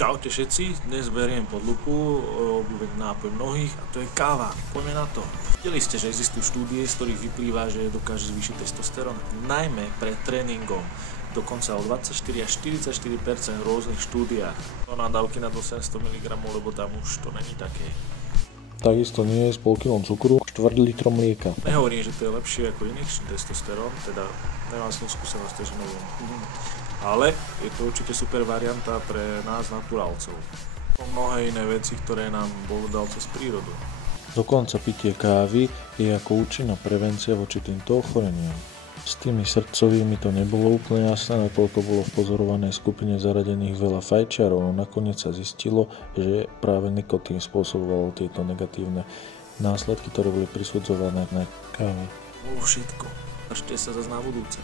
Čaute všetci, dnes beriem pod lupu obľúbený nápoj mnohých a to je káva. Poďme na to. Videli ste, že existujú štúdie, z ktorých vyplýva, že dokáže zvýšiť testosterón, najmä pred tréningom, dokonca o 24 až 44% v rôznych štúdiách. No nadávky nad 800 mg, lebo tam už to není také. Takisto nie je s pol kilom cukru, 4 litrom mlieka. Nehovorím, že to je lepšie ako iný testosterón, teda nemám s tým skúsenosť, takže neviem. Ale je to určite super varianta pre nás naturálcov. Mnohé iné veci, ktoré nám Boh dal cez prírodu. Dokonca pitie kávy je ako účinná prevencia voči týmto ochoreniam. S tými srdcovými to nebolo úplne jasné, nakoľko bolo v pozorovanej skupine zaradených veľa fajčiarov, no nakoniec sa zistilo, že práve nikotín spôsoboval tieto negatívne následky, ktoré boli prisudzované na káve. Bolo všetko. Držte sa zase na budúce.